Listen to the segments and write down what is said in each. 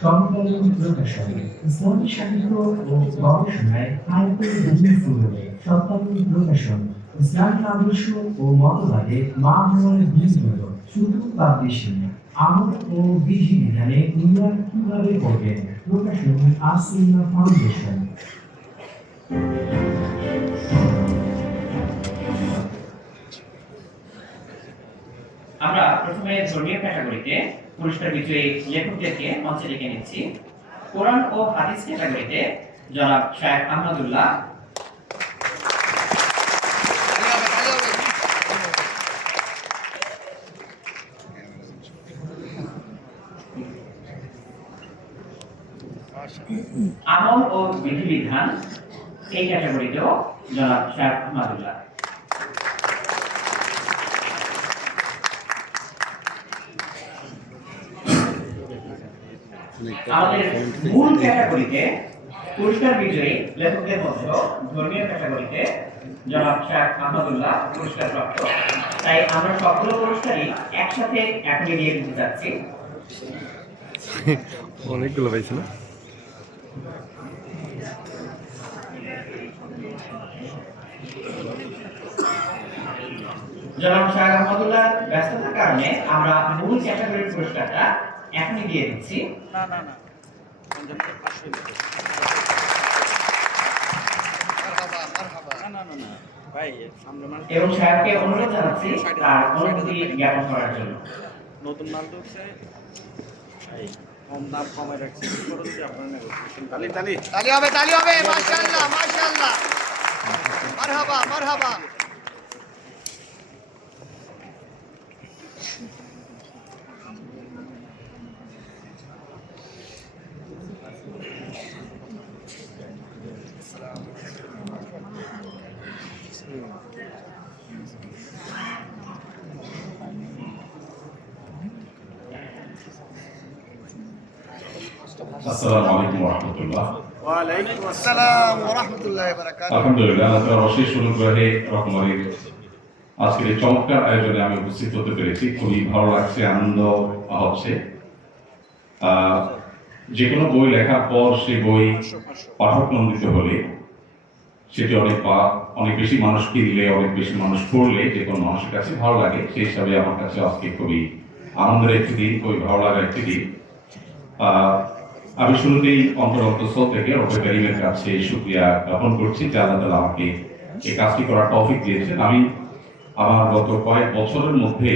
সমকালীন প্রকাশনে ইসলামী সাহিত্য ও গবেষণায় আয়তের বিজনেসগুলোতে সমকালীন প্রকাশন ইসলামী আদর্শ ও মতবাদে মানবীয় বীজগুলো শুধু পাবলিশিং আমল ও বিধিবিধানে ইমান কিভাবে করবেন প্রকাশনী আসিনা ফাউন্ডেশন। আমরা প্রথমে ধর্মীয় ক্যাটাগরিতে পুরস্কার বিজয়ী লেখকদেরকে মঞ্চে ডেকে নিচ্ছি। কোরআন ও হাদিস ক্যাটাগরিতে জনাব শায়েখ আহমদুল্লাহ, আমল ও বিধিবিধান এই ক্যাটাগরিতেও জনাব শায়েখ আহমদুল্লাহ। আমাদের মূল ক্যাটাগরিতে পুরস্কার বিজয়ী লেখকদের মধ্যে ধর্মীয় ক্যাটাগরিতে জনাব শায়েখ আহমদুল্লাহ পুরস্কার প্রাপ্ত, তাই আমরা সবগুলো পুরস্কারই একসাথে এখনই দিয়ে দিতে যাচ্ছি। অনেকগুলো পাইছে না? জনাব শায়েখ আহমদুল্লাহ ব্যস্ততার কারণে আমরা মূল ক্যাটাগরির পুরস্কারটা এখনই দিয়ে দিচ্ছি। এবং সাহেবকে অনুরোধ জানাচ্ছি তার অনুমতি জ্ঞাপন করার জন্য। নতুন মাল ঢুকছে, কম দাম কমায় রাখছি, আপনার নেগোসিয়েশন তালি হবে মাশাআল্লাহ মাশাআল্লাহ, মারহাবা মারহাবা। আসসালামু আলাইকুম ওয়া রাহমাতুল্লাহ। ওয়া আলাইকুম আসসালাম ওয়া রাহমাতুল্লাহি ওয়া বারাকাতুহু। আলহামদুলিল্লাহ, আল্লাহর অশেষ অনুগ্রহে রকমারির আজকের এই চমৎকার আয়োজনে আমি উপস্থিত হতে পেরেছি, খুবই ভালো লাগছে, আনন্দ হচ্ছে। যে কোনো বই লেখার পর সেই বই পাঠক নন্দিত হলে সেটি অনেক বেশি মানুষ কিনলে, অনেক বেশি মানুষ পড়লে যে কোনো মানুষের কাছে ভালো লাগে। সেই হিসাবে আমার কাছে আজকে খুবই আনন্দের একটি দিন, খুবই ভালো লাগার একটি দিন। আমি শুরুতেই অন্তরস্থল থেকে রব্বে কারীমের কাছে শুকরিয়া জ্ঞাপন করছি যে আল্লাহ তাআলা আমাকে এই কাজটি করার তৌফিক দিয়েছেন। আমি আমার গত কয়েক বছরের মধ্যে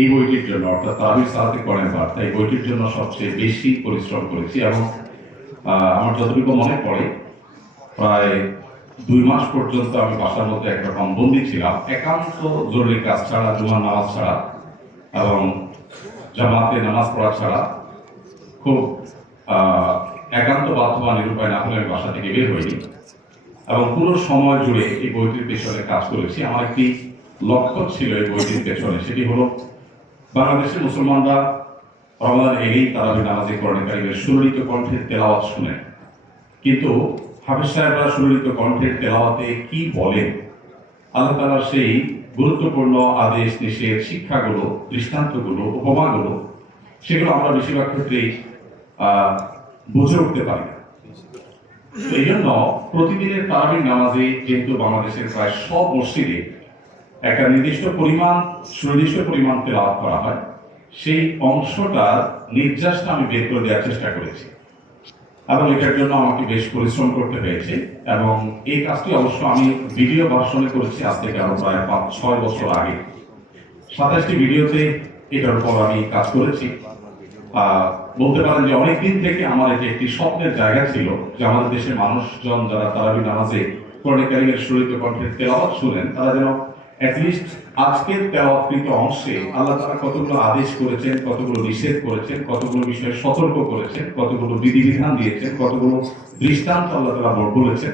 এই বইটির জন্য, অর্থাৎ তারাবির সালাতে কোরআনের বার্তা, এই বইটির জন্য সবচেয়ে বেশি পরিশ্রম করেছি এবং আমার যতটুকু মনে পড়ে প্রায় 2 মাস পর্যন্ত আমি বাসার মধ্যে একরকম বন্দী ছিলাম, একান্ত জরুরি কাজ ছাড়া, জুমার নামাজ ছাড়া এবং জামাতে নামাজ পড়া ছাড়া। খুব একান্ত বাধ্য বা নিরুপায় না হলে আমি বাসা থেকে বের হইনি এবং পুরো সময় জুড়ে এই বইটির পেছনে কাজ করেছি। আমার একটি লক্ষ্য ছিল এই বইটির পেছনে, সেটি হলো বাংলাদেশের মুসলমানরা রমাদান এলেই তারাবি নামাজে কোরআন কারীমের সুললিত কণ্ঠের তেলাওয়াত শুনেন, কিন্তু হাফেজ সাহেবরা সুললিত কণ্ঠের তেলাওয়াতে কি বলেন, আল্লাহ তাআলার সেই গুরুত্বপূর্ণ আদেশ নিষেধ, শিক্ষাগুলো, দৃষ্টান্তগুলো, উপমাগুলো, সেগুলো আমরা বেশিরভাগ ক্ষেত্রেই বুঝে উঠতে পারি না। এই জন্য প্রতিদিনের তারাবির নামাজে যেহেতু বাংলাদেশের প্রায় সব মসজিদে একটা নির্দিষ্ট পরিমাণ তেলাওয়াত করা হয়, সেই অংশটার নির্যাসটা আমি বের করে দেওয়ার চেষ্টা করেছি এবং এটার জন্য আমাকে বেশ পরিশ্রম করতে হয়েছে। এবং এই কাজটি অবশ্য আমি ভিডিও ভার্সনে করেছি আজ থেকে আরো প্রায় 5-6 বছর আগে। 27টি ভিডিওতে এটার উপর আমি কাজ করেছি। বলতে পারেন যে অনেকদিন থেকে আমার এটি একটি স্বপ্নের জায়গা ছিল যে আমাদের দেশের মানুষজন যারা তারাবি নামাজে কোরআন কারীমের সুললিত কণ্ঠের তেলাওয়াত শুনেন, তারা যেন অ্যাটলিস্ট আজকের তেলাওয়াতকৃত অংশে আল্লাহ তাআলা কতগুলো আদেশ করেছেন, কতগুলো নিষেধ করেছেন, কতগুলো বিষয়ে সতর্ক করেছেন, কতগুলো বিধিবিধান দিয়েছেন, কতগুলো দৃষ্টান্ত আল্লাহ তাআলা বলেছেন,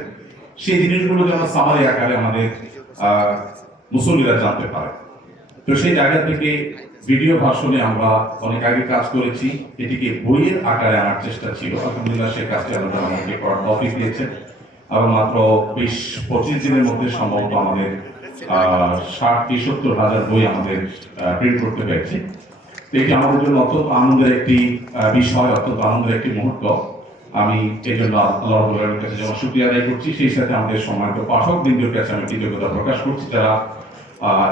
সেই জিনিসগুলো যেন সামারি আকারে আমাদের মুসল্লিরা জানতে পারে। তো সেই জায়গা থেকে ভিডিও ভার্সনে আমরা অনেক আগে কাজ করেছি, এটিকে বইয়ের আকারে আনার চেষ্টা ছিল। আলহামদুলিল্লাহ সেই কাজটি আল্লাহ তাআলা আমাকে করার তৌফিক দিয়েছেন এবং মাত্র 20-25 দিনের মধ্যে সম্ভবত আমাদের 60-70 হাজার বই আমাদের প্রিন্ট করতে হয়েছে। এটি আমাদের জন্য অত্যন্ত আনন্দের একটি বিষয়, অত্যন্ত আনন্দের একটি মুহূর্ত। আমি এই জন্য আল্লাহ রাব্বুল আলামিনের কাছে যেমন শুকরিয়া আদায় করছি, সেই সাথে আমাদের সম্মানিত পাঠক বৃন্দের কাছে আমি কৃতজ্ঞতা প্রকাশ করছি, যারা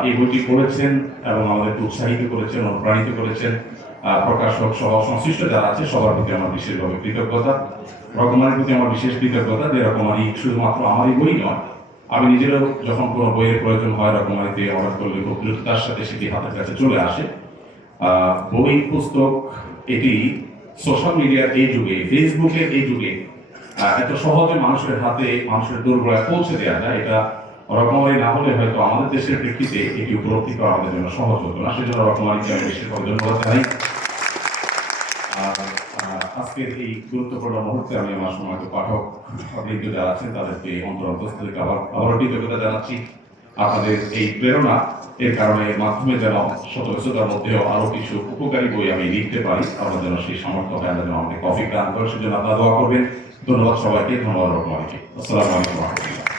এই বইটি পড়েছেন এবং আমাদেরকে উৎসাহিত করেছেন, অনুপ্রাণিত করেছেন। প্রকাশক সহ সংশ্লিষ্ট যারা আছে সবার প্রতি আমার বিশেষভাবে কৃতজ্ঞতা। রকমারির প্রতি আমার বিশেষ কৃতজ্ঞতা যে রকমারি শুধুমাত্র আমারই বই নয়, আমি নিজেরও যখন কোনো বইয়ের প্রয়োজন হয় রকমারিতে অর্ডার করলে খুব দ্রুততার সাথে সেটি হাতের কাছে চলে আসে। বই পুস্তক এটি সোশ্যাল মিডিয়ার এই যুগে, ফেসবুকের এই যুগে এত সহজে মানুষের হাতে, মানুষের দোরগোড়ায় পৌঁছে দেওয়া যায়, এটা রকমারি না হলে হয়তো আমাদের দেশের প্রেক্ষিতে এটি উপলব্ধি করা আমাদের জন্য সহজ হতো না। সেজন্য রকমারিকে আমি বেশি ধন্যবাদ জানাই। আজকের এই গুরুত্বপূর্ণ মুহূর্তে আমি আমার সম্মানিত পাঠক বৃন্দ যারা আছেন তাদেরকে অন্তরন্তস্থ আবারও কৃতজ্ঞতা জানাচ্ছি। আপনাদের এই প্রেরণা এর কারণে এর মাধ্যমে যেন শত ব্যস্ততার মধ্যেও আরো কিছু উপকারী বই আমি লিখতে পারি, আমরা যেন সেই সামর্থ্য হয়, যেন আমাদের কফি দান করে, সেজন্য আপনারা দোয়া করবেন। ধন্যবাদ সবাইকে, ধন্যবাদ রকমারিকে। আসসালামু আলাইকুম।